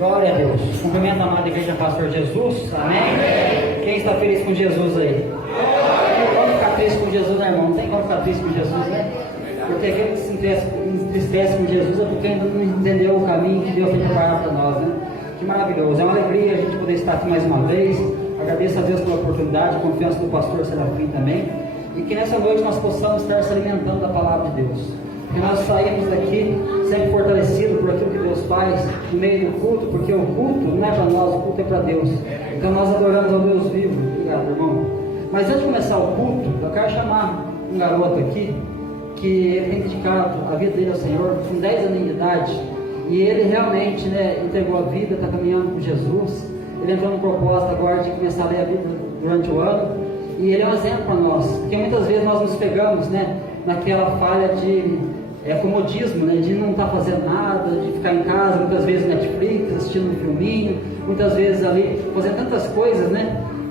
Glória a Deus. Cumprimento a amada igreja Pastor Jesus. Amém? Quem está feliz com Jesus aí? Vamos ficar triste com Jesus, né, irmão? Não tem como ficar triste com Jesus, né? Porque aquele que se entristece com Jesus é porque ainda não entendeu o caminho que Deus tem preparado para nós, né? Que maravilhoso. É uma alegria a gente poder estar aqui mais uma vez. Agradeço a Deus pela oportunidade, a confiança do pastor Serafim também. E que nessa noite nós possamos estar se alimentando da palavra de Deus. Que nós saímos daqui sempre fortalecidos por aquilo que Deus faz no meio do culto, porque o culto não é para nós, o culto é para Deus. Então nós adoramos ao Deus vivo. Obrigado, irmão. Mas antes de começar o culto, eu quero chamar um garoto aqui, que ele tem dedicado a vida dele ao Senhor, com 10 anos de idade, e ele realmente, entregou a vida, está caminhando com Jesus. Ele entrou no propósito agora de começar a ler a Bíblia durante o ano, e ele é um exemplo para nós, porque muitas vezes nós nos pegamos, naquela falha de comodismo, de não estar fazendo nada, de ficar em casa, muitas vezes Netflix, assistindo um filminho, muitas vezes ali fazendo tantas coisas,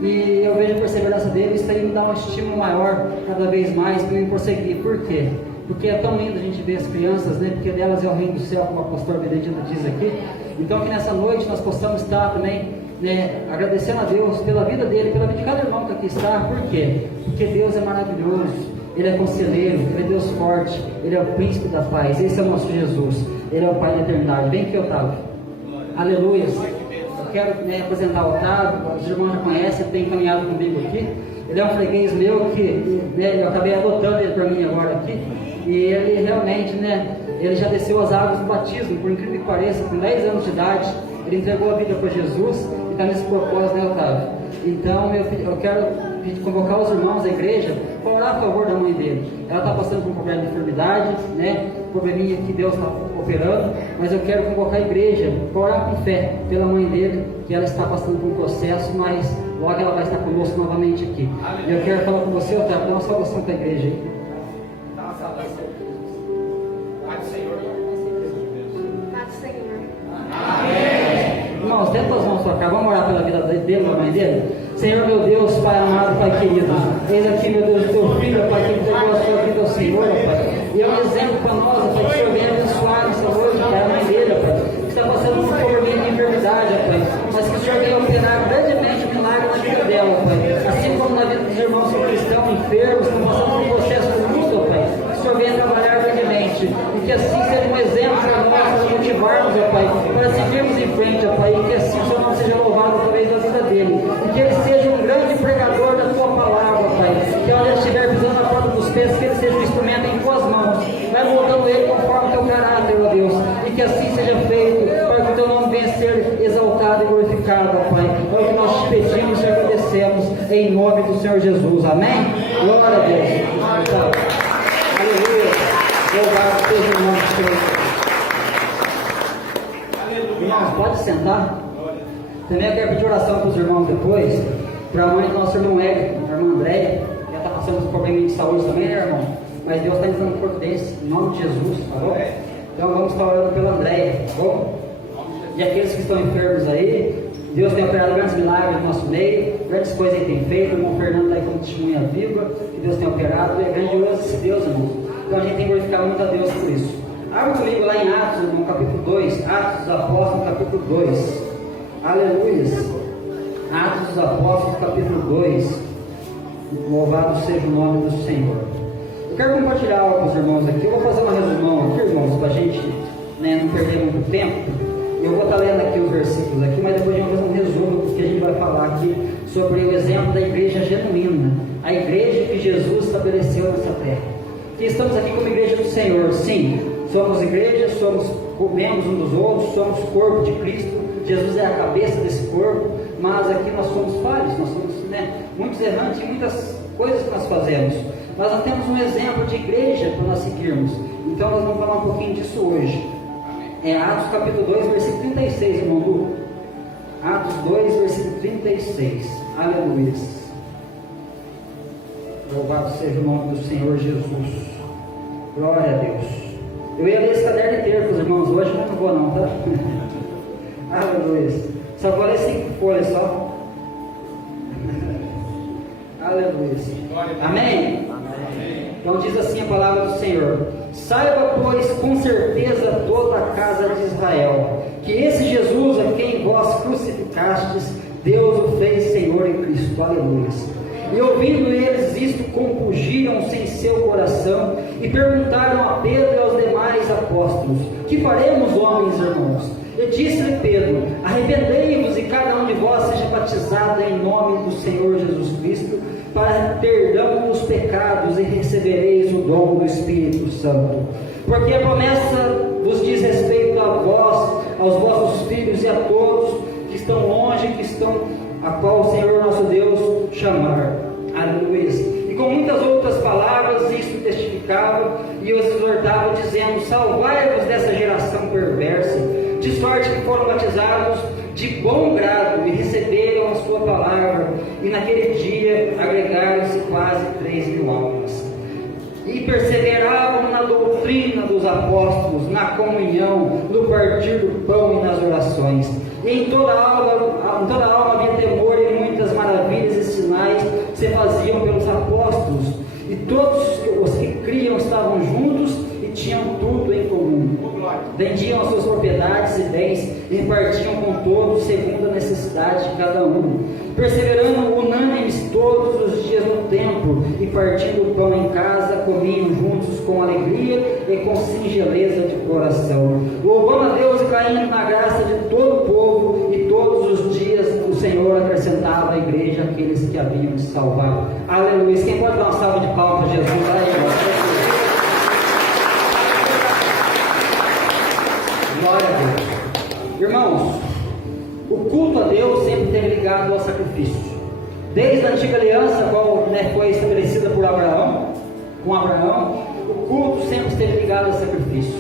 e eu vejo a perseverança dele. Isso aí me dá um estímulo maior cada vez mais para eu prosseguir. Por quê? Porque é tão lindo a gente ver as crianças, porque delas é o reino do céu, como o pastor Benedito diz aqui. Então que nessa noite nós possamos estar também agradecendo a Deus pela vida dele, pela vida de cada irmão que aqui está. Por quê? Porque Deus é maravilhoso. Ele é conselheiro, Ele é Deus forte, Ele é o príncipe da paz. Esse é o nosso Jesus, Ele é o Pai da eternidade. Vem aqui, Otávio. Aleluia. Eu quero apresentar o Otávio. Os irmãos já conhecem, ele tem caminhado comigo aqui. Ele é um freguês meu que eu acabei adotando ele para mim agora aqui. E ele realmente, ele já desceu as águas do batismo, por incrível que pareça, com 10 anos de idade. Ele entregou a vida para Jesus e está nesse propósito, Otávio? Então eu quero convocar os irmãos da igreja para orar a favor da mãe dele. Ela está passando por um problema de enfermidade, probleminha que Deus está operando, mas eu quero convocar a igreja para orar com fé pela mãe dele, que ela está passando por um processo, mas logo ela vai estar conosco novamente aqui. E eu quero falar com você, Otávio, dá uma salvação para a igreja aí. Dá uma salvação. Pai do Senhor. Pai do Senhor. Amém. Irmãos, dentro das mãos para cá, vamos orar pela vida dele, da mãe dele? Senhor, meu Deus, Pai amado, Pai querido, eis aqui, meu Deus, o teu filho, Pai, que entregou a sua vida ao Senhor, Pai, e é um exemplo para nós, Pai, que o Senhor venha abençoar nessa noite, Pai, a mãe dele, Pai, que está passando por um problema de enfermidade, Pai, mas que o Senhor venha operar grandemente o milagre na vida dela, Pai, assim como na vida dos irmãos que cristãos enfermos, que estão passando por um processo de luta, Pai, que o Senhor venha trabalhar grandemente, e que assim seja um exemplo para nós, para motivarmos, Pai, para seguirmos em frente, Pai, e que assim o Senhor não seja louvado através da vida dele, e que ele seja um grande pregador da tua palavra, Pai, que onde ele estiver pisando na porta dos pés, que ele seja um instrumento em tuas mãos, vai moldando ele conforme o teu caráter, ó Deus, e que assim seja feito, para que o teu nome venha a ser exaltado e glorificado, ó Pai. É o que nós te pedimos e agradecemos em nome do Senhor Jesus, amém? Glória a Deus. Aleluia. Louvado seja o nome do Senhor. Irmãos, pode sentar. Também eu quero pedir oração para os irmãos depois, para a mãe do nosso irmão Érico, a irmã Andréia, que já está passando por problema de saúde também, irmão? Mas Deus está dando providência, em nome de Jesus, tá bom? Então vamos estar orando pela Andréia, tá bom? E aqueles que estão enfermos aí, Deus tem operado grandes milagres no nosso meio, grandes coisas Ele tem feito, o irmão Fernando está aí como testemunha viva, que Deus tem operado, é grandioso esse Deus, irmão. Então a gente tem que glorificar muito a Deus por isso. Abra comigo lá em Atos, no capítulo 2, Atos dos Apóstolos, capítulo 2. Aleluia. Atos dos Apóstolos, capítulo 2. Louvado seja o nome do Senhor. Eu quero compartilhar algo com os irmãos aqui. Eu vou fazer uma resumão aqui, irmãos, para a gente não perder muito tempo. Eu vou estar lendo aqui os versículos aqui, mas depois a gente vai fazer um resumo, porque a gente vai falar aqui sobre o exemplo da igreja genuína, a igreja que Jesus estabeleceu nessa terra. E estamos aqui como igreja do Senhor. Sim, somos igreja, somos membros uns dos outros, somos corpo de Cristo. Jesus é a cabeça desse corpo, mas aqui nós somos falhos, nós somos muitos errantes em muitas coisas que nós fazemos. Mas nós temos um exemplo de igreja para nós seguirmos. Então nós vamos falar um pouquinho disso hoje. É Atos capítulo 2, versículo 36, irmão Lu. Atos 2, versículo 36. Aleluia. Louvado seja o nome do Senhor Jesus. Glória a Deus. Eu ia ler esse caderno inteiro para os irmãos hoje, mas não vou não, tá? Aleluia. Só vou ler 5 folhas só. Aleluia. Amém? Amém? Então diz assim a palavra do Senhor: saiba, pois, com certeza toda a casa de Israel, que esse Jesus a quem vós crucificastes, Deus o fez Senhor em Cristo. Aleluia. E ouvindo eles isto, compungiram-se em seu coração e perguntaram a Pedro e aos demais apóstolos: que faremos, homens, irmãos? E disse-lhe Pedro: arrependei-vos e cada um de vós seja batizado em nome do Senhor Jesus Cristo para perdão dos pecados, e recebereis o dom do Espírito Santo. Porque a promessa vos diz respeito a vós, aos vossos filhos e a todos que estão longe, a qual o Senhor nosso Deus chamar. Aleluia. E com muitas outras palavras isto testificava e os exortava, dizendo: salvai-vos dessa geração perversa. De sorte que foram batizados de bom grado e receberam a sua palavra, e naquele dia agregaram-se quase 3.000 almas. E perseveravam na doutrina dos apóstolos, na comunhão, no partir do pão e nas orações. E em toda alma havia temor, e muitas maravilhas e sinais se faziam pelos apóstolos. E todos os que criam estavam juntos e tinham tudo em comum. Vendiam as suas propriedades e bens e repartiam com todos segundo a necessidade de cada um. Perseverando unânimes todos os dias no templo e partindo o pão em casa, comiam juntos com alegria e com singeleza de coração, louvando a Deus e caindo na graça de todo o povo. E todos os dias o Senhor acrescentava à igreja aqueles que haviam de salvar. Aleluia. Quem pode dar uma salva de palmas para Jesus? Aleluia. Glória a Deus. Irmãos, o culto a Deus sempre esteve ligado ao sacrifício. Desde a antiga aliança, qual foi estabelecida por Abraão, o culto sempre esteve ligado ao sacrifício.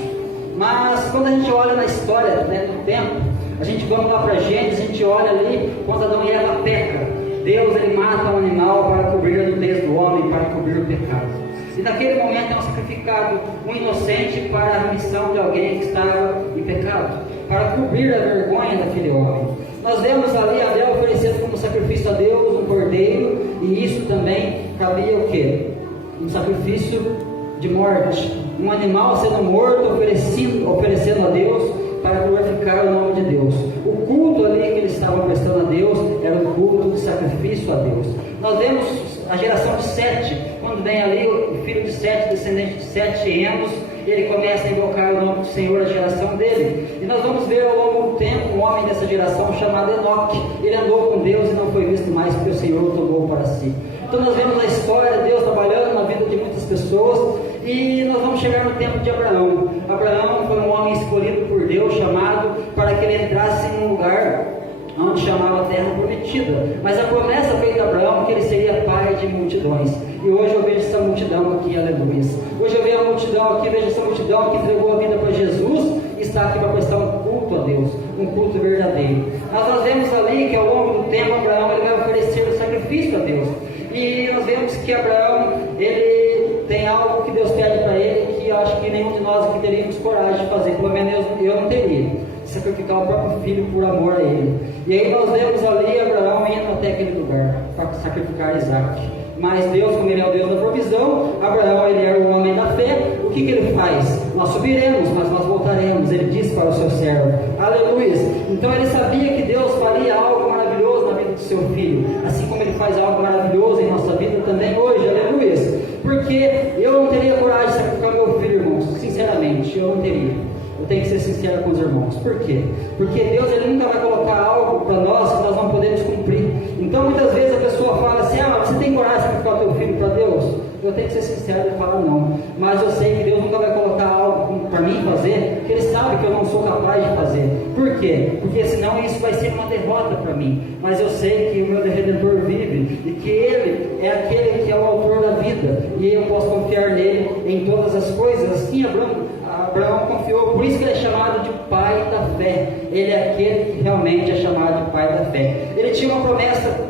Mas quando a gente olha na história, do tempo, a gente vamos lá para Gênesis, a gente olha ali, quando Adão e Eva pecam, Deus ele mata um animal para cobrir a nudez do homem, para cobrir o pecado. E naquele momento é sacrificado um inocente para a remissão de alguém que estava em pecado, para cobrir a vergonha daquele homem. Nós vemos ali Abel oferecendo como sacrifício a Deus um cordeiro, e isso também cabia o quê? Um sacrifício de morte, um animal sendo morto, oferecendo a Deus para glorificar o nome de Deus. O culto ali que eles estavam prestando a Deus era o culto de sacrifício a Deus. Nós vemos a geração de Sete, quando vem ali o filho de Sete, descendente de Sete, Enos, ele começa a invocar o nome do Senhor, a geração dele. E nós vamos ver ao longo do tempo um homem dessa geração chamado Enoque. Ele andou com Deus e não foi visto mais, porque o Senhor o tomou para si. Então nós vemos a história de Deus trabalhando na vida de muitas pessoas, e nós vamos chegar no tempo de Abraão. Abraão foi um homem escolhido por Deus, chamado para que ele entrasse em um lugar onde chamava a terra prometida. Mas a promessa feita a Abraão que ele seria pai de multidões. E hoje eu vejo essa multidão aqui, aleluia. Hoje eu vejo a multidão aqui, vejo essa multidão que entregou a vida para Jesus e está aqui para prestar um culto a Deus, um culto verdadeiro. Nós vemos ali que ao longo do tempo Abraão ele vai oferecer o sacrifício a Deus. E nós vemos que Abraão, ele tem algo que Deus pede para ele, que eu acho que nenhum de nós aqui teríamos coragem de fazer, pelo menos eu não teria, sacrificar o próprio filho por amor a ele. E aí nós vemos ali Abraão indo até aquele lugar para sacrificar Isaac. Mas Deus, como ele é o Deus da provisão, Abraão ele era o homem da fé. O que ele faz? Nós subiremos, mas nós voltaremos, ele disse para o seu servo. Aleluia. Então ele sabia que Deus faria algo maravilhoso na vida do seu filho, assim como ele faz algo maravilhoso em nossa vida também hoje. Aleluia. Porque eu não teria coragem de sacrificar meu filho, irmãos, sinceramente, eu não teria. Eu tenho que ser sincero com os irmãos. Por quê? Porque Deus ele nunca vai colocar algo para nós que nós não podemos cumprir. Então muitas vezes a pessoa fala assim: mas você tem coragem de sacrificar o teu filho para Deus? Eu tenho que ser sincero e falar não. Mas eu sei que Deus nunca vai colocar algo para mim fazer que Ele sabe que eu não sou capaz de fazer. Por quê? Porque senão isso vai ser uma derrota para mim. Mas eu sei que o meu Redentor vive e que Ele é aquele que é o autor da vida, e eu posso confiar nele em todas as coisas. Assim Abraão confiou, por isso que ele é chamado de pai da fé. Ele é aquele que realmente é chamado de pai da fé. Ele tinha uma promessa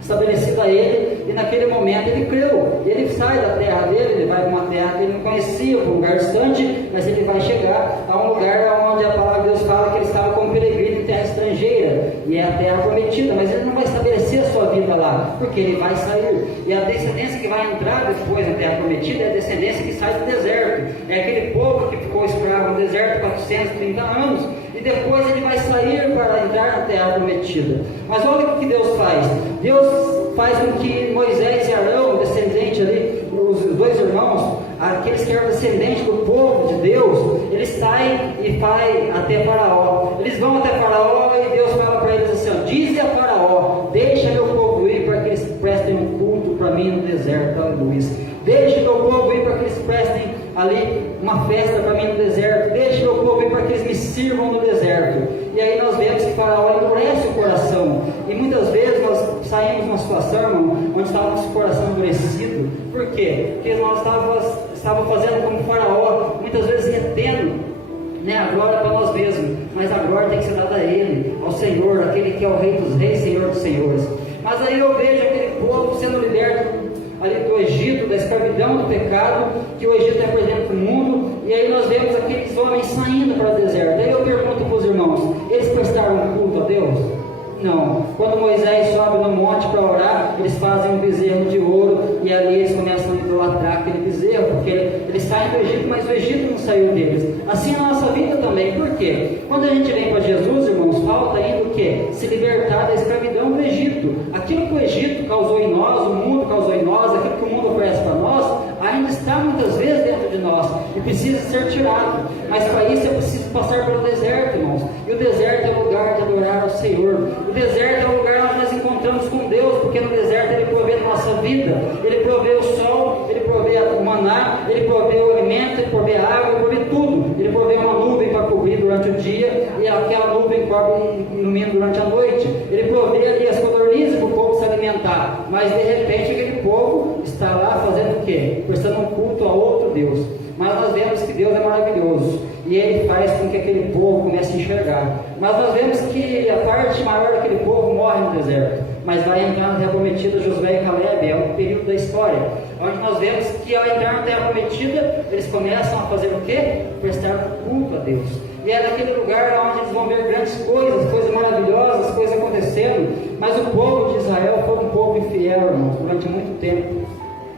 estabelecida a ele, e naquele momento ele creu. Ele sai da terra dele, ele vai para uma terra que ele não conhecia, para um lugar distante, mas ele vai chegar a um lugar onde a palavra de Deus fala que ele estava como peregrino em terra estrangeira, e é a terra prometida. Mas ele não vai estabelecer a sua vida lá, porque ele vai sair, e a descendência que vai entrar depois na terra prometida é a descendência que sai do deserto. É aquele povo que ficou escravo no deserto 430 anos. e depois ele vai sair para entrar na terra prometida. Mas olha o que Deus faz. Deus faz com que Moisés e Arão, descendente ali, os dois irmãos, aqueles que eram descendentes do povo de Deus, eles saem e vai até Faraó. Eles vão até Faraó e Deus fala para eles assim: dize a Faraó, deixa meu povo ir para que eles prestem um culto para mim no deserto. Aleluia. Deixe meu povo ir para que eles prestem ali uma festa para mim no deserto. Deixe meu povo ir para que eles me sirvam no deserto. E aí nós vemos que Faraó endurece o coração. E muitas vezes nós saímos numa situação, irmão, onde estávamos com o coração endurecido. Por quê? Porque nós estávamos fazendo como Faraó, muitas vezes retendo a glória para nós mesmos. Mas a glória tem que ser dada a Ele, ao Senhor, aquele que é o Rei dos Reis, Senhor dos Senhores. Mas aí eu vejo aquele povo sendo liberto ali do Egito, da escravidão, do pecado, que o Egito representa o mundo, e aí nós vemos aqueles homens saindo para o deserto. Aí eu pergunto para os irmãos, eles prestaram culto a Deus? Não. Quando Moisés sobe no monte para orar, eles fazem um bezerro de ouro, e ali eles começam a idolatrar aquele bezerro, porque eles saem do Egito, mas o Egito não saiu deles. Assim é a nossa vida também. Por quê? Quando a gente vem para Jesus, irmãos, falta ainda o quê? Se libertar da escravidão do Egito. Aquilo que o Egito causou em nós, o mundo causou em nós, aquilo que o mundo oferece para nós, ainda está muitas vezes dentro de nós e precisa ser tirado. Mas para isso é preciso passar pelo deserto, irmãos. E o deserto é o lugar de adorar ao Senhor. O deserto é o lugar onde nós encontramos com Deus, porque no deserto Ele provê a nossa vida. Ele provê o sol, Ele provê o maná, Ele provê o alimento, Ele provê a água, Ele provê tudo. Ele provê uma nuvem para cobrir durante o dia e aquela nuvem cobre e ilumina durante a noite. Ele provê ali as codornizes para o povo se alimentar. Mas de repente aquele povo está lá fazendo o quê? Prestando um culto a outro Deus. Mas nós vemos que Deus é maravilhoso e Ele faz com que aquele povo comece a enxergar. Mas nós vemos que a parte maior daquele povo morre no deserto, mas vai entrar na terra prometida. Josué e Caleb é um período da história onde nós vemos que ao entrar na terra prometida eles começam a fazer o quê? Prestar culto a Deus. E é naquele lugar onde eles vão ver grandes coisas maravilhosas, coisas acontecendo. Mas o povo de Israel foi um povo infiel, irmãos, durante muito tempo.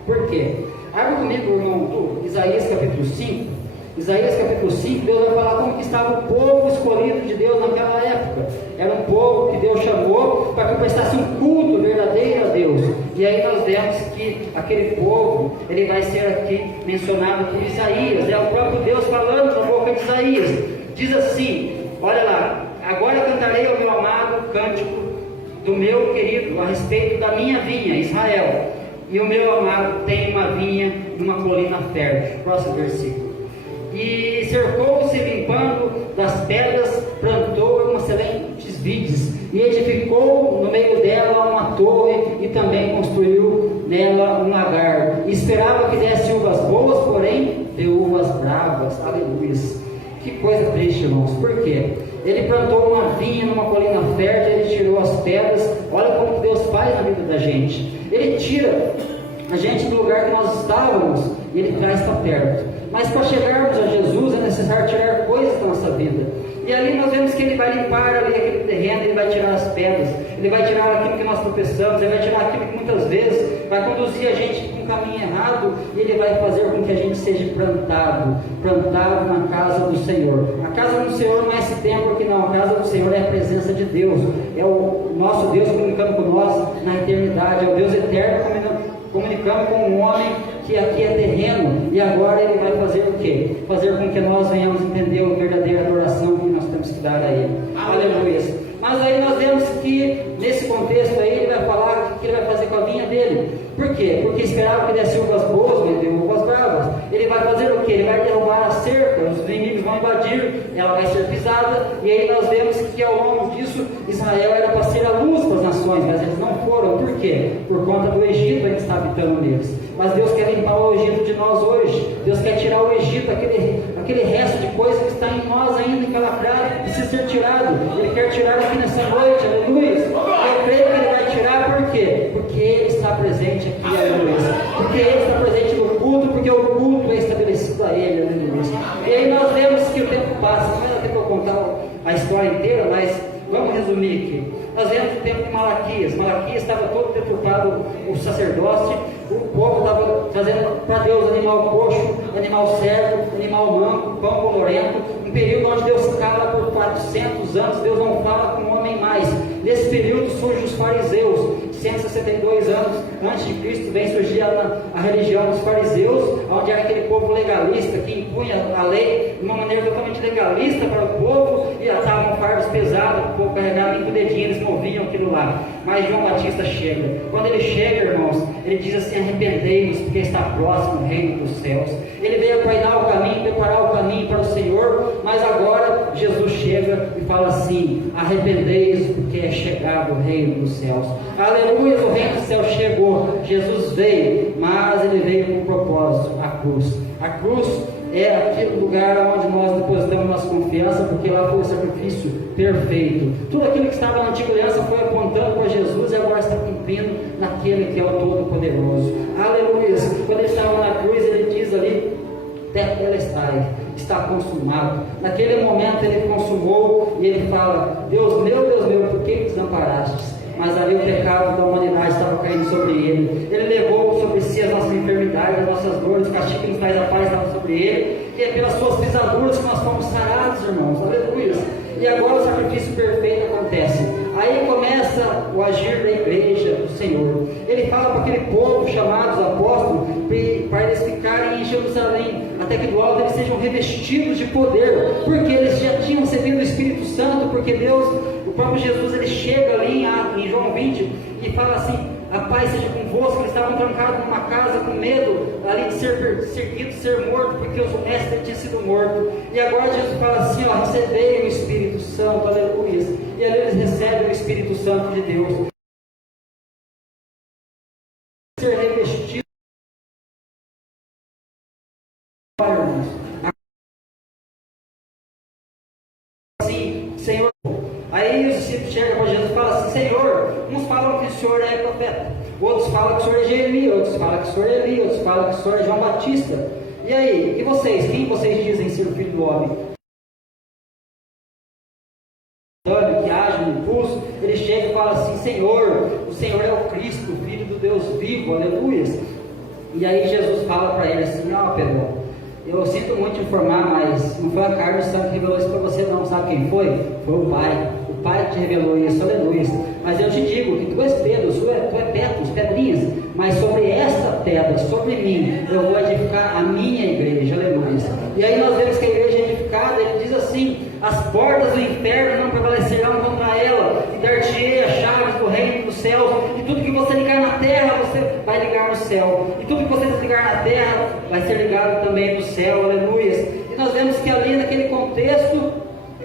Por quê? Abra comigo, irmão, do Isaías capítulo 5. Isaías capítulo 5, Deus vai falar como que estava o povo escolhido de Deus naquela época. Era um povo que Deus chamou para que prestasse um culto verdadeiro a Deus. E aí nós vemos que aquele povo, ele vai ser aqui mencionado por Isaías. É o próprio Deus falando na boca de Isaías. Diz assim, olha lá: agora cantarei ao meu amado o cântico do meu querido a respeito da minha vinha, Israel. E o meu amado tem uma vinha numa colina fértil. Próximo versículo. E cercou-se limpando das pedras, plantou excelentes vides, e edificou no meio dela uma torre, e também construiu nela um lagar. E esperava que desse uvas boas, porém deu uvas bravas. Aleluia. Que coisa triste, irmãos. Por quê? Ele plantou uma vinha numa colina fértil, ele tirou as pedras. Olha como Deus faz na vida da gente. Ele tira a gente do lugar que nós estávamos e Ele traz para perto. Mas para chegarmos a Jesus é necessário tirar coisas da nossa vida. E ali nós vemos que Ele vai limpar ali aquele terreno, Ele vai tirar as pedras, Ele vai tirar aquilo que nós tropeçamos, Ele vai tirar aquilo que muitas vezes vai conduzir a gente para um caminho errado, e Ele vai fazer com que a gente seja plantado na casa do Senhor. A casa do Senhor não é esse templo aqui não, a casa do Senhor é a presença de Deus, é o nosso Deus comunicando com nós na eternidade, é o Deus eterno comunicando com um homem que aqui é terreno, e agora Ele vai fazer o quê? Fazer com que nós venhamos entender a verdadeira adoração que nós temos que dar a Ele. Aleluia. Mas aí nós vemos que nesse contexto aí Ele vai falar o que Ele vai fazer com a vinha dele. Por quê? Porque esperava que desse uvas boas, mas deu uvas bravas. Ele vai fazer o quê? Ele vai derrubar a cerca, os inimigos vão invadir, ela vai ser pisada, e aí nós vemos que ao longo disso Israel era para ser a luz para as nações, mas eles não foram. Por quê? Por conta do Egito que está habitando neles. Mas Deus quer limpar o Egito de nós hoje. Deus quer tirar o Egito, aquele resto de coisa que está em nós ainda encalacrado, que precisa ser tirado. Ele quer tirar aqui nessa noite, aleluia. Eu creio que Ele vai tirar, por quê? Porque Ele está presente aqui, aleluia. Porque Ele está presente no culto, porque o culto é estabelecido a Ele, aleluia. E aí nós vemos que o tempo passa, não vai dar tempo para contar a história inteira, mas vamos resumir aqui. Nós vemos o tempo de Malaquias. Malaquias estava todo deturpado, o sacerdócio, o povo estava trazendo para Deus animal coxo, animal cego, animal manco, pão colorento, um período onde Deus cala por 400 anos, Deus não fala com o homem mais. Nesse período surgem os fariseus, 162 anos antes de Cristo, vem surgir a religião dos fariseus, onde era aquele povo legalista, que impunha a lei de uma maneira totalmente legalista para o povo, e atavam fardos pesados, o povo carregava em o dedinho, eles moviam aquilo lá. Mas João Batista chega. Quando ele chega, irmãos, ele diz assim: arrependei-vos, porque está próximo o reino dos céus. Ele veio aplanar o caminho, preparar o caminho para o Senhor, mas agora Jesus chega e fala assim: arrependei-vos, porque é chegado o reino dos céus. Aleluia, o reino dos céus chegou. Jesus veio, mas ele veio com um propósito: a cruz. A cruz é aquele lugar onde nós depositamos nossa confiança, porque lá foi o sacrifício perfeito. Tudo aquilo que estava na antiga aliança foi apontando para Jesus e agora está cumprindo naquele que é o Todo-Poderoso. Aleluia. Quando ele estava na cruz, ele diz ali: tetelestai, está consumado. Naquele momento ele consumou e ele fala: Deus meu, por que me desamparastes? Mas ali o pecado da humanidade estava caindo sobre ele. Ele levou sobre si as nossas enfermidades, as nossas dores, o castigo que nos traz a paz estava sobre ele. E é pelas suas pisaduras que nós fomos sarados, irmãos. Aleluia. E agora o sacrifício perfeito acontece. Aí começa o agir da igreja do Senhor. Ele fala para aquele povo chamado os apóstolos, para eles ficarem em Jerusalém, até que do alto eles sejam revestidos de poder, porque eles já tinham recebido o Espírito Santo, porque Deus, o próprio Jesus, ele chega ali em João 20 e fala assim: a paz seja convosco. Eles estavam trancados numa casa com medo ali de ser perseguido, de ser morto, porque os mestres tinham sido mortos. E agora Jesus fala assim: ó, recebei o Espírito Santo, aleluia. E ali eles recebem o Espírito Santo de Deus. Ser revestido. Assim, Senhor. Aí os discípulos chegam para Jesus e falam assim: Senhor, uns falam que o Senhor é profeta, outros falam que o Senhor é Jeremias, outros falam que o Senhor é Elias, outros falam que o Senhor é João Batista. E aí, e vocês? Quem vocês dizem ser o Filho do Homem? Que age no impulso, ele chega e fala assim: Senhor, o Senhor é o Cristo, o Filho do Deus vivo, aleluia. E aí Jesus fala para ele assim: ó, Pedro, eu sinto muito te informar, mas não foi a carne e o sangue que revelou isso para você, não. Sabe quem foi? Foi o Pai. O Pai que te revelou isso, aleluia. Mas eu te digo que tu és Pedro, tu é Petros, pedrinhas, mas sobre esta pedra, sobre mim, eu vou edificar a minha igreja, aleluia. E aí nós vemos que a igreja é edificada, ele diz assim: as portas do inferno não prevalecerão contra ela, e dar-te-ei as chaves do reino dos céus, e tudo que você ligar na terra, você vai ligar no céu, e tudo que você desligar na terra, vai ser ligado também no céu, aleluia. E nós vemos que ali naquele contexto,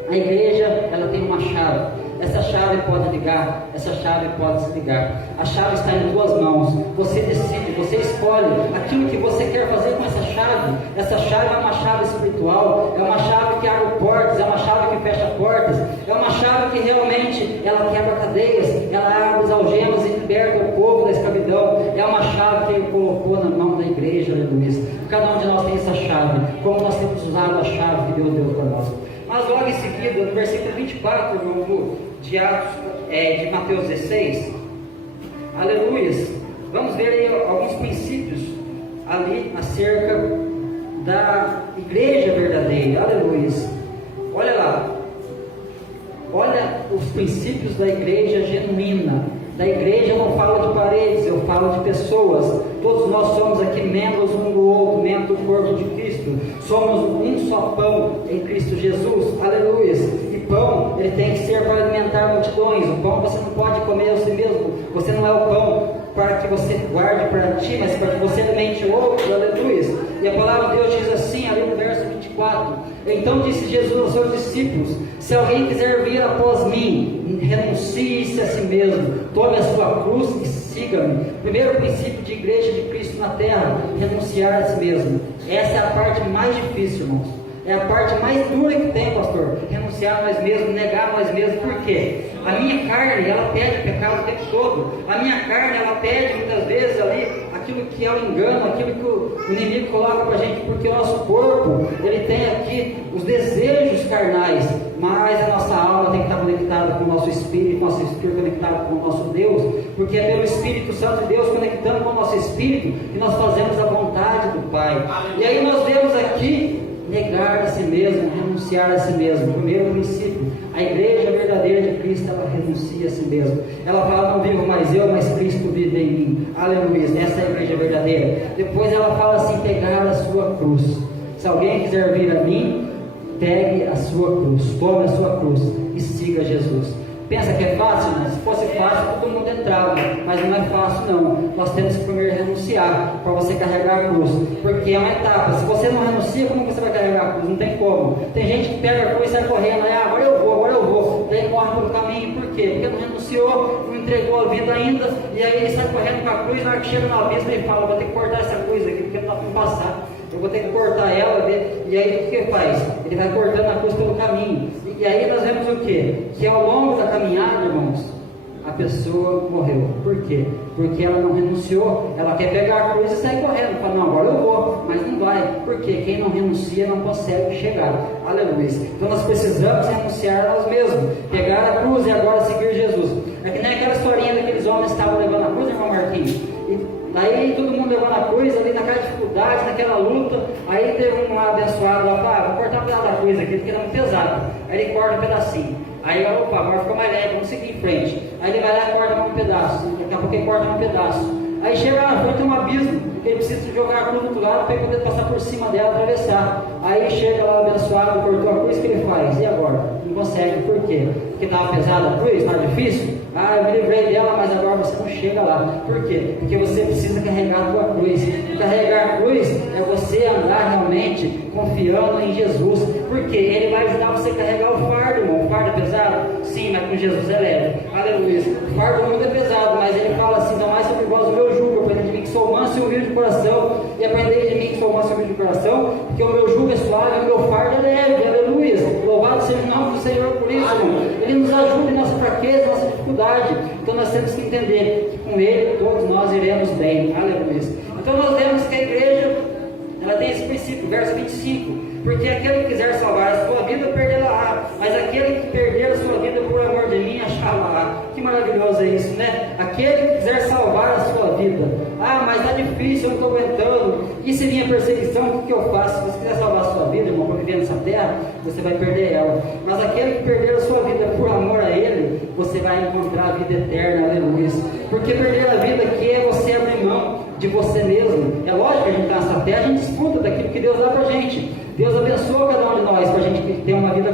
a igreja, ela tem uma chave. Essa chave pode ligar, essa chave pode desligar. A chave está em tuas mãos. Você decide, você escolhe aquilo que você quer fazer com essa chave. Essa chave é uma chave espiritual, é uma chave que abre portas, é uma chave que fecha portas, é uma chave que realmente ela quebra cadeias, ela abre as algemas e liberta o povo da escravidão. É uma chave que ele colocou na mão da igreja, aleluia. Cada um de nós tem essa chave, como nós temos usado a chave que Deus deu para nós. Mas logo em seguida, no versículo 24, de Mateus 16, aleluia, vamos ver aí alguns princípios ali acerca da igreja verdadeira, aleluia. Olha lá, olha os princípios da igreja genuína. Da igreja eu não falo de paredes, eu falo de pessoas. Todos nós somos aqui membros um do outro, membros do corpo de Cristo. Somos um só pão em Cristo Jesus, aleluia. E pão, ele tem que ser para alimentar multidões. O pão você não pode comer a si mesmo. Você não é o pão para que você guarde para ti, mas para que você alimente o outro, aleluia. E a palavra de Deus diz assim, ali no verso 24: então disse Jesus aos seus discípulos: se alguém quiser vir após mim, renuncie-se a si mesmo, tome a sua cruz e siga-me. Primeiro princípio de igreja de Cristo na terra: renunciar a si mesmo. Essa é a parte mais difícil, irmãos. É a parte mais dura que tem, pastor. Renunciar a nós mesmos, negar a nós mesmos. Por quê? A minha carne, ela pede pecado o tempo todo. A minha carne, ela pede muitas vezes ali aquilo que é o engano, aquilo que o inimigo coloca para a gente, porque o nosso corpo, ele tem aqui os desejos carnais, mas a nossa alma tem que estar conectada com o nosso espírito conectado com o nosso Deus, porque é pelo Espírito Santo de Deus conectando com o nosso espírito que nós fazemos a vontade do Pai. E aí nós vemos aqui negar a si mesmo, renunciar a si mesmo. Primeiro princípio, a igreja verdadeira de Cristo, ela renuncia a si mesma. Ela fala, não vivo mais eu, mas Cristo vive em mim. Aleluia, essa é a igreja verdadeira. Depois ela fala assim, pegar a sua cruz. Se alguém quiser vir a mim, pegue a sua cruz, tome a sua cruz e siga Jesus. Pensa que é fácil, né? Se fosse fácil, todo mundo entrava, mas não é fácil não. Nós temos que primeiro renunciar para você carregar a cruz, porque é uma etapa. Se você não renuncia, como você vai carregar a cruz? Não tem como. Tem gente que pega a cruz e sai correndo, agora eu vou, daí morre pelo caminho. Por quê? Porque não renunciou, não entregou a vida ainda, e aí ele sai correndo com a cruz, na hora que chega no abismo ele fala, vou ter que cortar essa cruz aqui, porque não dá para passar. Eu vou ter que cortar ela, e aí o que ele faz? Ele vai cortando a cruz pelo caminho. E aí nós vemos o quê? Que ao longo da caminhada, irmãos, a pessoa morreu. Por quê? Porque ela não renunciou, ela quer pegar a cruz e sair correndo. Fala, não, agora eu vou, mas não vai. Porque quem não renuncia não consegue chegar. Aleluia. Então nós precisamos renunciar a nós mesmos, pegar a cruz e agora seguir Jesus. É que nem aquela historinha daqueles homens que estavam levando a cruz, irmão Marquinhos. Aí todo mundo levando a cruz ali naquela dificuldade, naquela luta. Aí teve um abençoado lá, vou cortar um pedaço da cruz aqui, porque era muito pesado. Aí ele corta um pedacinho. Aí, opa, agora ficou mais leve, vamos seguir em frente. Aí ele vai lá e corta um pedaço. Daqui a pouco ele corta um pedaço. Aí chega lá na frente, tem um abismo, que ele precisa jogar a cruz do outro lado para ele poder passar por cima dela, atravessar. Aí chega lá o abençoado, cortou a cruz, o que ele faz? E agora? Não consegue, por quê? Porque estava pesada a cruz, estava difícil? Eu me livrei dela, mas agora você não chega lá. Por quê? Porque você precisa carregar a tua cruz. E carregar a cruz é você andar realmente confiando em Jesus. Porque Ele vai ajudar você a carregar o fardo, irmão. O fardo é pesado? Sim, mas com Jesus é leve. Aleluia. O fardo do mundo é pesado, mas Ele fala assim, não mais sobre vós o meu jugo, aprendei de mim que sou manso e humilde de coração. E aprendei de mim que sou manso e humilde de coração, porque o meu jugo é suave e o meu fardo é leve. Aleluia. Louvado seja o nome do Senhor por isso, irmão. Ele nos ajuda em nossa fraqueza, em nossa dificuldade. Então nós temos que entender que com Ele todos nós iremos bem. Aleluia. Então nós vemos que a igreja, ela tem esse princípio, verso 25. Porque aquele que quiser salvar a sua vida, perdê-la-á. Mas aquele que perder a sua vida por amor de mim, achá-la-á. Que maravilhoso é isso, né? Aquele que quiser salvar a sua vida. Mas está difícil, eu não estou aguentando. E se vinha perseguição, o que eu faço? Se você quiser salvar a sua vida, irmão, para viver nessa terra, você vai perder ela. Mas aquele que perder a sua vida por amor a Ele, você vai encontrar a vida eterna. Aleluia. Porque perder a vida aqui é você abrir mão de você mesmo. É lógico que a gente está nessa terra, a gente desfruta daquilo que Deus dá para a gente. Deus abençoa cada um de nós para a gente ter uma vida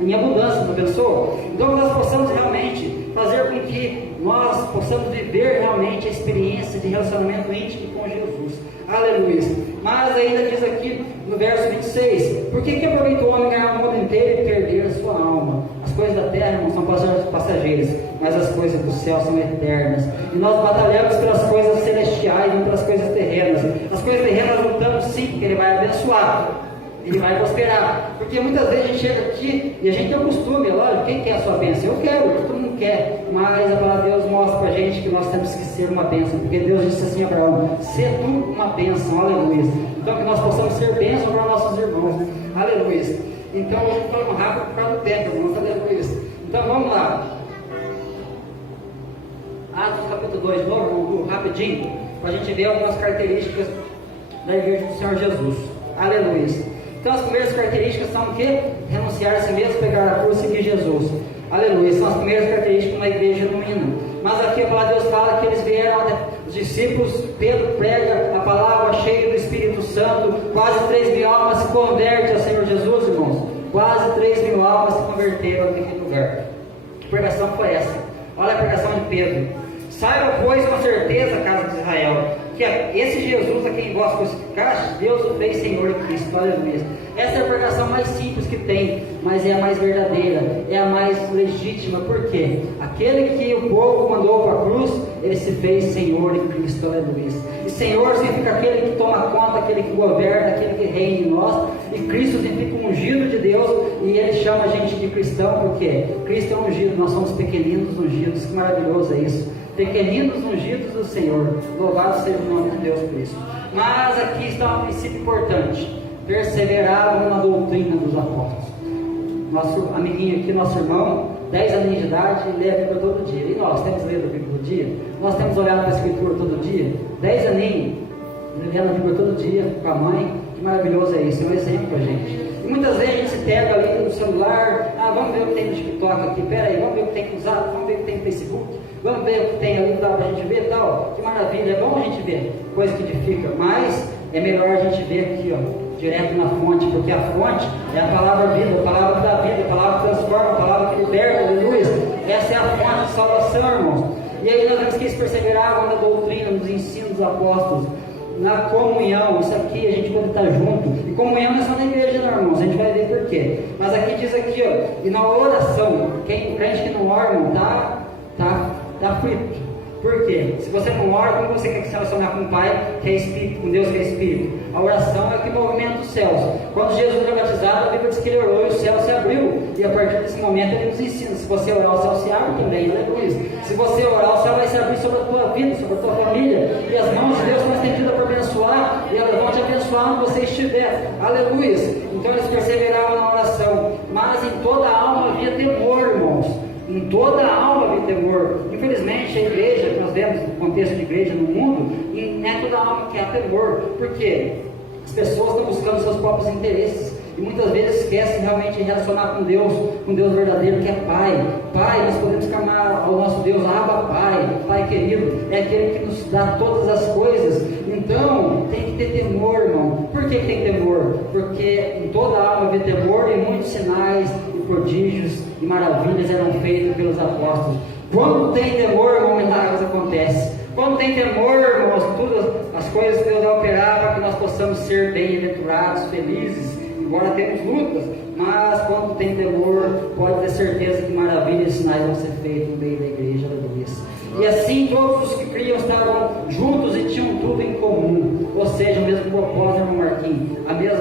em abundância, não abençoa? Então que nós possamos realmente fazer com que nós possamos viver realmente a experiência de relacionamento íntimo com Jesus. Aleluia. Mas ainda diz aqui no verso 26, por que aproveita o homem ganhar o mundo inteiro e perder a sua alma? As coisas da terra, irmão, são passageiras, mas as coisas do céu são eternas. E nós batalhamos pelas coisas celestiais, não pelas coisas terrenas. As coisas terrenas lutamos sim, porque Ele vai abençoar. Ele vai prosperar, porque muitas vezes a gente chega aqui e a gente tem o costume, é lógico, quem quer a sua bênção? Eu quero, todo mundo quer, mas a palavra de Deus mostra pra gente que nós temos que ser uma bênção, porque Deus disse assim a Abraão, ser tu uma bênção, aleluia. Então que nós possamos ser bênção para nossos irmãos, né? Aleluia. Então hoje eu falo rápido por causa do tempo, irmãos, aleluia. Então vamos lá, Atos capítulo 2, de novo, rapidinho, para a gente ver algumas características da igreja do Senhor Jesus, aleluia. Então as primeiras características são o quê? Renunciar a si mesmo, pegar a cruz e seguir Jesus. Aleluia. São as primeiras características de uma igreja genuína. Mas aqui a palavra de Deus fala que eles vieram até os discípulos, Pedro prega a palavra cheia do Espírito Santo, quase 3.000 almas se convertem ao Senhor Jesus, irmãos. Quase 3.000 almas se converteram naquele lugar. Que pregação foi essa? Olha a pregação de Pedro. Saiba, pois, com certeza, casa de Israel, que esse Jesus a quem vós crucificaste, Deus o fez Senhor e Cristo. Aleluia. Essa é a pregação mais simples que tem, mas é a mais verdadeira, é a mais legítima. Por quê? Aquele que o povo mandou para a cruz, ele se fez Senhor e Cristo. Aleluia. E Senhor significa aquele que toma conta, aquele que governa, aquele que reina em nós. E Cristo significa um ungido de Deus, e Ele chama a gente de cristão, porque Cristo é ungido, nós somos pequeninos ungidos. Que maravilhoso é isso. Pequeninos ungidos do Senhor, louvado seja o nome de Deus por isso. Mas aqui está um princípio importante: perseveraram na doutrina dos apóstolos. Nosso amiguinho aqui, nosso irmão, 10 anos de idade, lê a Bíblia todo dia. E nós temos lido a Bíblia todo dia? Nós temos olhado para a Escritura todo dia? 10 aninhos, lendo a Bíblia todo dia com a mãe. Que maravilhoso é isso, é um exemplo para a gente. muitas vezes a gente se pega ali no celular, vamos ver o que tem no TikTok aqui, peraí, vamos ver o que tem no WhatsApp, vamos ver o que tem no Facebook, vamos ver o que tem ali, tal, pra gente ver, tal, que maravilha, é bom a gente ver, coisa que edifica, mas é melhor a gente ver aqui, ó, direto na fonte, porque a fonte é a palavra viva, a palavra da vida, a palavra que transforma, a palavra que liberta, aleluia. Essa é a fonte de salvação, irmãos. E aí nós temos que se perseverar na doutrina, nos ensinos dos apóstolos, na comunhão. Isso aqui a gente pode estar junto. E comunhão não é só na igreja, não, irmãos. A gente vai ver por quê. Mas aqui diz aqui, ó, e na oração, quem crente que não ora, irmão, tá frito. Por quê? Se você não ora, como você quer se relacionar com o Pai, que é Espírito, com Deus que é Espírito? A oração é o que movimenta os céus. Quando Jesus foi batizado, a Bíblia diz que ele orou e o céu se abriu. E a partir desse momento ele nos ensina. Se você orar, o céu se abre também, aleluia. Se você orar, o céu vai se abrir sobre a tua vida, sobre a tua família. E as mãos de Deus estão estendidas para abençoar, e elas vão te abençoar onde você estiver, aleluia. Então eles perseveraram na oração. Mas em toda a alma havia temor, irmãos. Em toda a alma havia temor. Infelizmente, a igreja, que nós vemos no contexto de igreja no mundo, e não é toda a alma que há temor. Por quê? As pessoas estão buscando seus próprios interesses. E muitas vezes esquecem realmente de relacionar com Deus verdadeiro, que é Pai. Pai, nós podemos clamar ao nosso Deus, Abba Pai, Pai querido, é aquele que nos dá todas as coisas. Então, tem que ter temor, irmão. Por que tem temor? Porque em toda a alma havia temor e muitos sinais e prodígios e maravilhas eram feitos pelos apóstolos. Quando tem temor, irmão, milagres acontecem. Quando tem temor, irmãos, todas as coisas que Deus vai operar para que nós possamos ser bem-aventurados, felizes, embora temos lutas, mas quando tem temor, pode ter certeza que maravilhas e sinais vão ser feitos no meio da igreja, aleluia. E assim todos os que criam estavam juntos e tinham tudo em comum, ou seja, o mesmo propósito, irmão Marquinhos,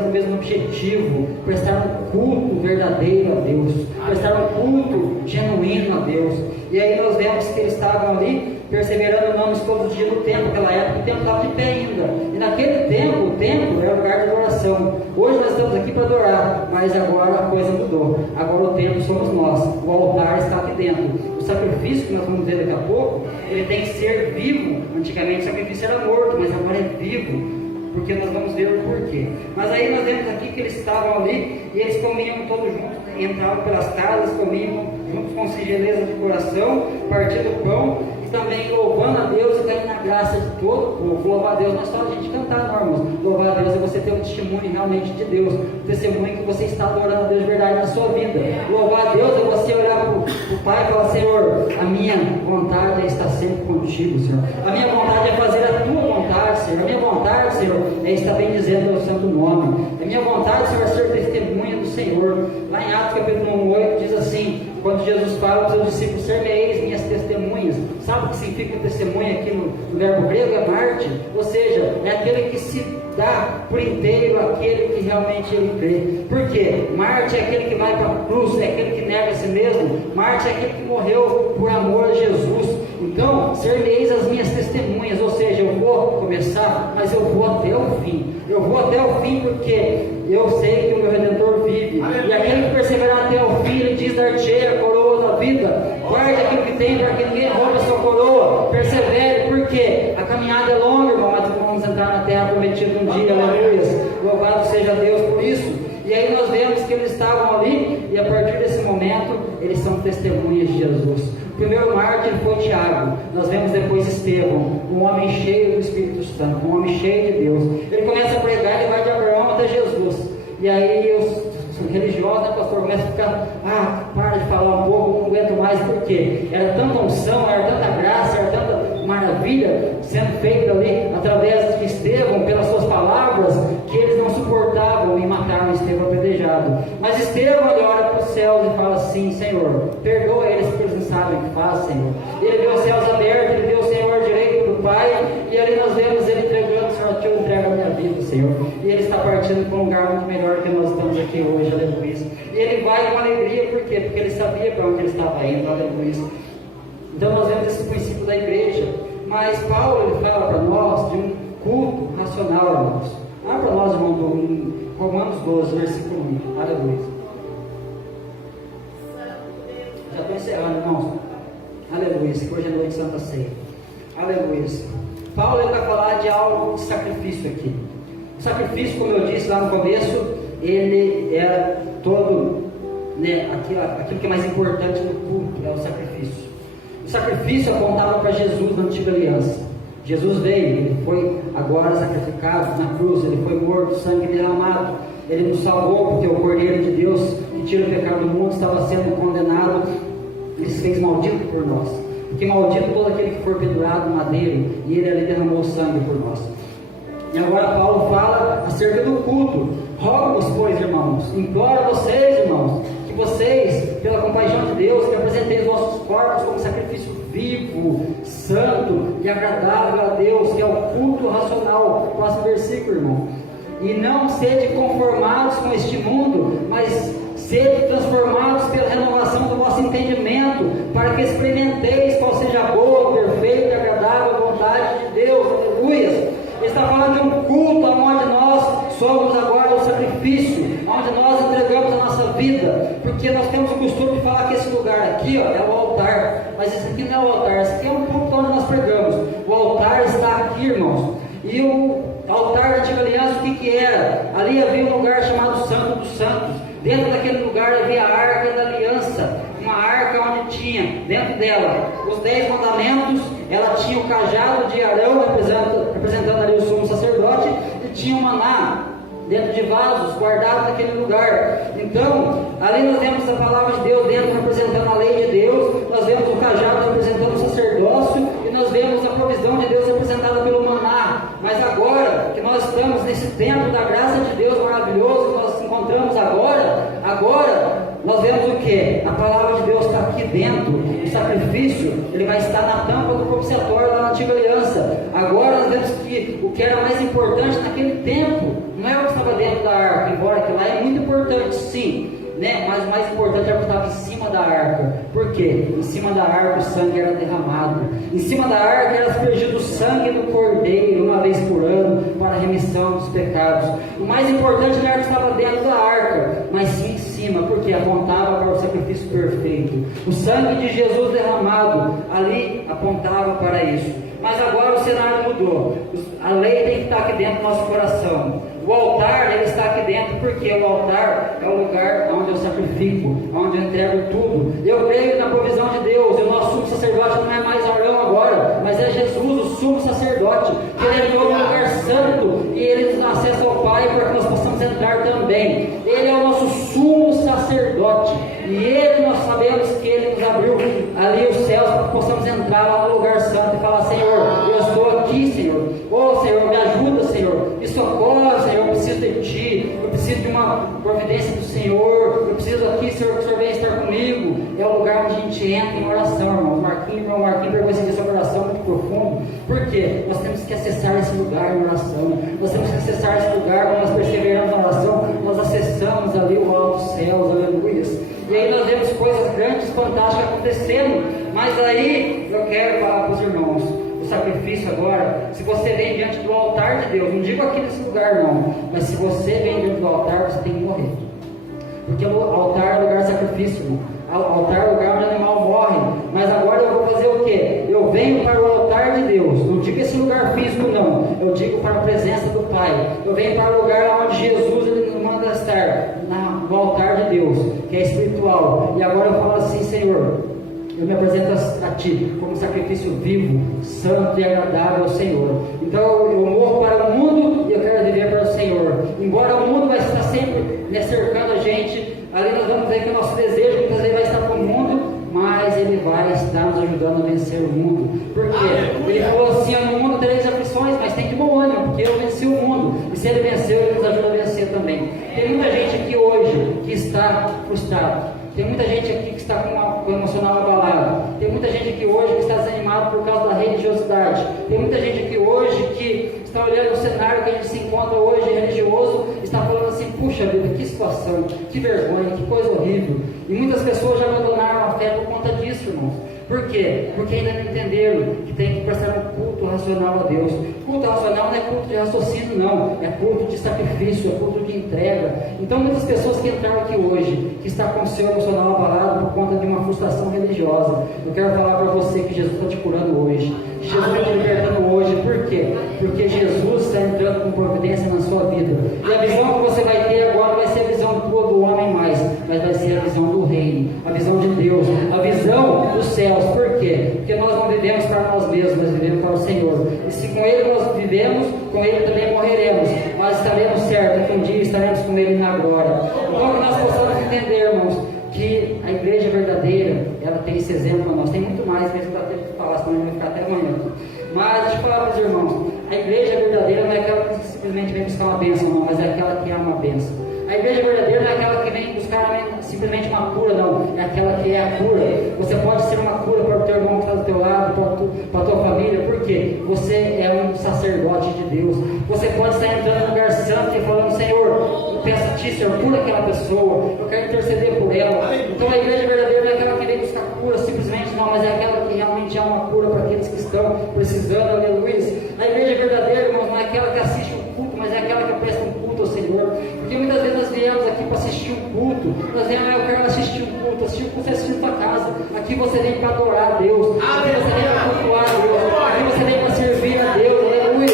o mesmo objetivo, prestar um culto verdadeiro a Deus, prestar um culto genuíno a Deus. E aí nós vemos que eles estavam ali perseverando nomes todos os dias no templo. Naquela época o templo estava de pé ainda, e naquele tempo o templo era o lugar de adoração. Hoje nós estamos aqui para adorar, mas agora a coisa mudou. Agora o templo somos nós, o altar está aqui dentro. O sacrifício que nós vamos ver daqui a pouco, ele tem que ser vivo. Antigamente o sacrifício era morto, mas agora é vivo, porque nós vamos ver o porquê. Mas aí nós vemos aqui que eles estavam ali e eles comiam todos juntos, entravam pelas casas, comiam juntos com singeleza de coração, partindo o pão e também louvando a Deus e caindo na graça de todo o povo. Louvar a Deus não é só a gente cantar, não, irmãos. Louvar a Deus é você ter um testemunho realmente de Deus, um testemunho que você está adorando a Deus de verdade na sua vida. Louvar a Deus é você olhar para o Pai e falar: Senhor, a minha vontade é estar sempre contigo, Senhor. A minha vontade é fazer a tua vontade, Senhor. A minha vontade, Senhor, é estar bem dizendo o santo nome. A minha vontade, Senhor, é ser testemunha do Senhor. Lá em Atos capítulo 8 diz assim, quando Jesus fala aos seus discípulos: ser-me-eis minhas testemunhas. Sabe o que significa testemunha aqui no verbo grego? É mártir, ou seja, é aquele que se dá por inteiro aquele que realmente ele crê. Por quê? Mártir é aquele que vai para a cruz, é aquele que nega a si mesmo. Mártir é aquele que morreu por amor a Jesus. Então, ser-me-eis as minhas testemunhas, ou seja, eu vou começar, mas eu vou até o fim. Eu vou até o fim porque eu sei que o meu Redentor vive. E aquele que perseverar até o fim, ele diz: dar-te a coroa da vida. Guarde aquilo que tem para que ninguém roube a sua coroa. Persevere, porque a caminhada é longa, irmão, mas vamos entrar na terra prometida um dia, aleluia. Louvado seja Deus por isso. E aí nós vemos que eles estavam ali, e a partir desse momento, eles são testemunhas de Jesus. O primeiro mártir foi Tiago. Nós vemos depois Estevão, um homem cheio do Espírito Santo, um homem cheio de Deus. Ele começa a pregar, ele vai de Abraão até Jesus. E aí os religiosos, né, pastor, começam a ficar: para de falar um pouco, não aguento mais. Por quê? Era tanta unção, era tanta graça, era tanta maravilha sendo feita ali através de Estevão, pelas suas palavras, que eles não suportavam e mataram Estevão apedrejado. Mas Estevão, ele olha para os céus e fala assim: Senhor, perdoa eles porque eles não sabem o que fazem, Senhor. Ele vê os céus abertos, ele vê o Senhor direito do Pai, e ali nós vemos ele entregando: Senhor, eu entrego a minha vida, Senhor. E ele está partindo para um lugar muito melhor que nós estamos aqui hoje, aleluia. E ele vai com alegria, por quê? Porque ele sabia para onde ele estava indo, aleluia. Então nós vemos esse princípio da igreja. Mas Paulo, ele fala para nós de um culto racional, irmãos. Abra nós, irmão, em Romanos 12, versículo 1, aleluia. Já estou encerrando, irmãos. Aleluia, que hoje é noite de Santa Ceia. Aleluia. Paulo, ele vai falar de algo de sacrifício aqui. O sacrifício, como eu disse lá no começo, ele é todo, né, aquilo que é mais importante no culto, é o sacrifício. O sacrifício apontava para Jesus na antiga aliança. Jesus veio, ele foi agora sacrificado na cruz, ele foi morto, sangue derramado, ele nos salvou porque o Cordeiro de Deus que tira o pecado do mundo estava sendo condenado, ele se fez maldito por nós, porque maldito todo aquele que for pendurado no madeiro, e ele ali derramou sangue por nós. E agora Paulo fala acerca do culto. Rogo-vos, pois, irmãos, imploro a vocês, irmãos, que vocês, pela compaixão de Deus, que apresenteis vossos corpos como sacrifício vivo, santo e agradável a Deus, que é o culto racional. Próximo versículo, irmão. E não sede conformados com este mundo, mas sede transformados pela renovação do vosso entendimento, para que experimenteis qual seja a boa, perfeita e agradável vontade de Deus. Aleluia! Ele está falando de um culto onde nós somos agora o sacrifício, onde nós entregamos a nossa vida, porque nós temos o costume de falar que esse lugar aqui, ó, é o altar, mas esse aqui não é o altar, esse aqui é um culto onde nós pregamos. O altar está aqui, irmãos, e o altar da antiga aliança, o que era? Ali havia um lugar chamado Santo dos Santos. Dentro daquele lugar havia a Arca da Aliança, uma arca onde tinha dentro dela os 10 mandamentos. Ela tinha o cajado de Arão representando ali o sumo sacerdote, e tinha o maná dentro de vasos guardados naquele lugar. Então ali nós vemos a palavra de Deus dentro representando a lei de Deus, nós vemos o cajado representando o sacerdócio, e nós vemos a provisão de Deus representada pelo maná. Mas agora que nós estamos nesse templo da graça de Deus maravilhoso, nós nos encontramos agora nós vemos o que? A palavra de Deus está aqui dentro. O sacrifício, ele vai estar na tampa do propiciatório lá na antiga aliança. Agora nós vemos que o que era mais importante naquele tempo não é o que estava dentro da arca, embora que lá é muito importante, sim, né? Mas o mais importante era o que estava em cima da arca. Por quê? Em cima da arca o sangue era derramado. Em cima da arca era aspergido o sangue do cordeiro uma vez por ano para a remissão dos pecados. O mais importante não era o que estava dentro da arca, mas sim em cima, porque apontava para o sacrifício perfeito. O sangue de Jesus derramado ali apontava para isso. Mas agora o cenário mudou. A lei tem que estar aqui dentro do nosso coração. O altar, ele está aqui dentro, porque o altar é o lugar onde eu sacrifico, onde eu entrego tudo. Eu creio na provisão de Deus. E o nosso sumo sacerdote não é mais Arão agora, mas é Jesus, o sumo sacerdote, que ele entrou no lugar santo e ele nos acessa ao Pai para que nós possamos entrar também. Ele é o nosso sumo sacerdote, e ele, nós sabemos que ele nos abriu ali os céus para que possamos entrar lá no lugar santo e falar: Senhor, eu estou aqui, Senhor. Oh, Senhor, me ajuda, Senhor, me socorra, Senhor, eu preciso de Ti, eu preciso de uma providência do Senhor, eu preciso aqui, Senhor, que o Senhor venha estar comigo. É o lugar onde a gente entra em oração, irmão. Marquinhos, para você ter essa oração muito profundo. Por quê? Nós temos que acessar esse lugar em oração. Nós temos que acessar esse lugar. Quando nós perseveramos na oração, nós acessamos ali o alto céus, aleluia. E aí nós vemos coisas grandes, fantásticas acontecendo. Mas aí eu quero falar para os irmãos: o sacrifício agora, se você vem diante do altar de Deus, não digo aqui nesse lugar, irmão, mas se você vem diante do altar, você tem que morrer. Porque o altar é o lugar de sacrifício, irmão. O altar é o lugar onde o animal morre. Mas agora eu vou fazer o quê? Eu venho para o altar de Deus. Não digo esse lugar físico, não. Eu digo para a presença do Pai. Eu venho para o lugar onde Jesus ele nos manda estar, no altar de Deus, que é espiritual. E agora eu falo assim: Senhor, eu me apresento a Ti como sacrifício vivo, santo e agradável ao Senhor. Então eu morro para o mundo e eu quero viver para o Senhor. Embora o mundo vai estar sempre cercando a gente, ali nós vamos ver que o nosso desejo muitas vezes vai estar para o mundo, mas Ele vai estar nos ajudando a vencer o mundo. Por quê? Ele falou assim: no mundo tereis aflições, mas tem de bom ânimo, porque eu venci o mundo. E se Ele venceu, Ele nos ajuda a vencer também. Tem muita gente aqui hoje que está frustrado. Tem muita gente aqui que está com o emocional abalado. Tem muita gente aqui hoje que está desanimado por causa da religiosidade. Tem muita gente aqui hoje que está olhando o cenário que a gente se encontra hoje religioso e está falando assim: puxa vida, que situação, que vergonha, que coisa horrível. E muitas pessoas já abandonaram a fé por conta disso, irmãos. Por quê? Porque ainda não entenderam que tem que prestar um culto racional a Deus. Culto racional não é culto de raciocínio, não. É culto de sacrifício, é culto de entrega. Então muitas pessoas que entraram aqui hoje, que está com o seu emocional abalado por conta de uma frustração religiosa, eu quero falar para você que Jesus está te curando hoje. Jesus está te libertando hoje. Por quê? Porque Jesus está entrando com providência na sua vida. E a visão que você vai ter agora vai ser céus. Por quê? Porque nós não vivemos para nós mesmos, nós vivemos para o Senhor. E se com Ele nós vivemos, com Ele também morreremos. Nós estaremos certos que um dia estaremos com Ele na glória. Então que nós possamos entender, irmãos, que a igreja verdadeira, ela tem esse exemplo para nós. Tem muito mais mesmo para ter que falar, senão vai ficar até amanhã. Mas deixa eu falar para os irmãos, a igreja verdadeira não é aquela que simplesmente vem buscar uma bênção, não, mas é aquela que é uma bênção. A igreja verdadeira não é aquela que vem buscar simplesmente uma cura, não. É aquela que é a cura. Você pode ser uma cura para o teu irmão que está do teu lado, para a tua família. Por quê? Você é um sacerdote de Deus. Você pode estar entrando no lugar santo e falando: Senhor, eu peço a Ti, Senhor, cura aquela pessoa. Eu quero interceder por ela. Então a igreja verdadeira não é aquela que vem buscar cura simplesmente, não, mas é aquela que realmente é uma cura para aqueles que estão precisando. Aleluia. A igreja verdadeira, irmãos, não é aquela que assiste um culto, mas é aquela que presta um culto ao Senhor. Porque muitas vezes nós viemos aqui para assistir um culto. Nós viemos, eu quero assistir um culto. Assistir um culto é assistir na tua casa. Aqui você vem para adorar a Deus. Aqui você vem para cultuar a Deus. Aqui você vem para servir a Deus. Aleluia.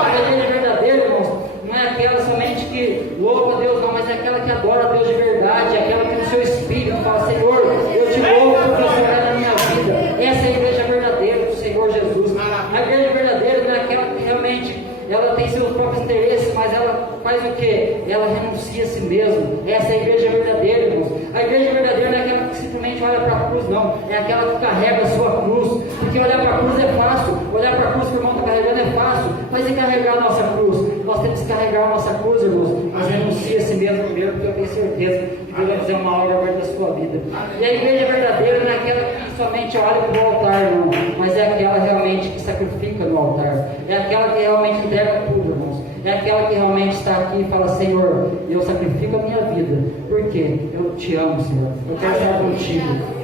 A igreja verdadeira, irmãos, não é aquela somente que louva a Deus, não, mas é aquela que adora a Deus de verdade. É aquela que no seu espírito fala: Senhor, eu te louvo porque o Senhor é na minha vida. Essa é a igreja verdadeira do Senhor Jesus. A igreja verdadeira não é aquela que realmente ela tem seus próprios interesses, mas ela faz o quê? Ela renuncia a si mesma. Essa é a igreja verdadeira, irmãos. A igreja verdadeira não é aquela que simplesmente olha para a cruz, não. É aquela que carrega a sua cruz. Porque olhar para a cruz é fácil. Olhar para a cruz que o irmão está carregando é fácil. Mas e carregar a nossa cruz? Nós temos que carregar a nossa cruz, irmãos. Mas renuncia a si mesmo primeiro, porque eu tenho certeza que Deus vai fazer uma obra da sua vida. E a igreja verdadeira não é aquela que somente olha para o altar, não. Mas é aquela realmente que sacrifica no altar. É aquela que realmente entrega tudo, irmãos. É aquela que realmente está aqui e fala: Senhor, eu sacrifico a minha vida. Por quê? Eu te amo, Senhor. Eu quero estar contigo.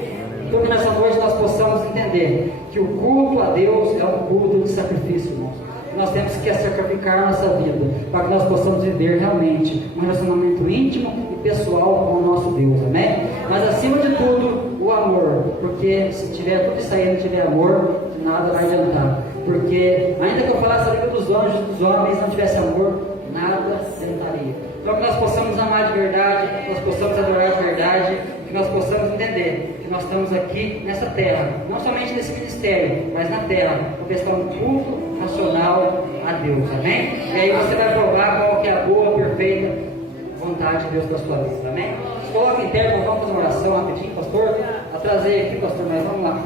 Então que nessa noite nós possamos entender que o culto a Deus é um culto de sacrifício, irmãos. Nós temos que sacrificar a nossa vida para que nós possamos viver realmente um relacionamento íntimo e pessoal com o nosso Deus, amém? Mas acima de tudo, o amor, porque se tiver tudo isso aí e não tiver amor, nada vai adiantar. Porque ainda que eu falasse a língua dos anjos, dos homens, não tivesse amor, nada adiantaria. Então que nós possamos amar de verdade, que nós possamos adorar de verdade, que nós possamos entender que nós estamos aqui nessa terra, não somente nesse ministério, mas na terra, para prestar um culto racional a Deus, amém? E aí você vai provar qual que é a boa, perfeita vontade de Deus para a sua vida, amém? Coloque em pé, vamos fazer uma oração rapidinho, pastor. Atrasei aqui, pastor, mas vamos lá.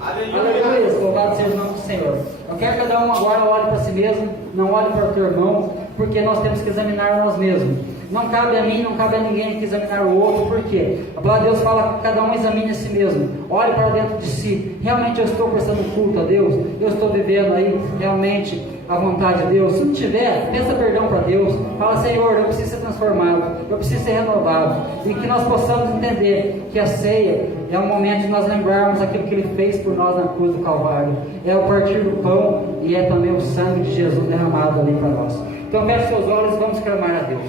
Aleluia, louvado seja o nome do Senhor. Eu quero que cada um agora olhe para si mesmo, não olhe para o teu irmão, porque nós temos que examinar nós mesmos. Não cabe a mim, não cabe a ninguém que examinar o outro. Por quê? A palavra de Deus fala que cada um examine a si mesmo. Olhe para dentro de si. Realmente eu estou prestando culto a Deus? Eu estou vivendo aí realmente a vontade de Deus? Se não tiver, peça perdão para Deus. Fala: Senhor, eu preciso ser transformado, eu preciso ser renovado. E que nós possamos entender que a ceia é um momento de nós lembrarmos aquilo que Ele fez por nós na cruz do Calvário. É o partir do pão e é também o sangue de Jesus derramado ali para nós. Então feche seus olhos e vamos clamar a Deus.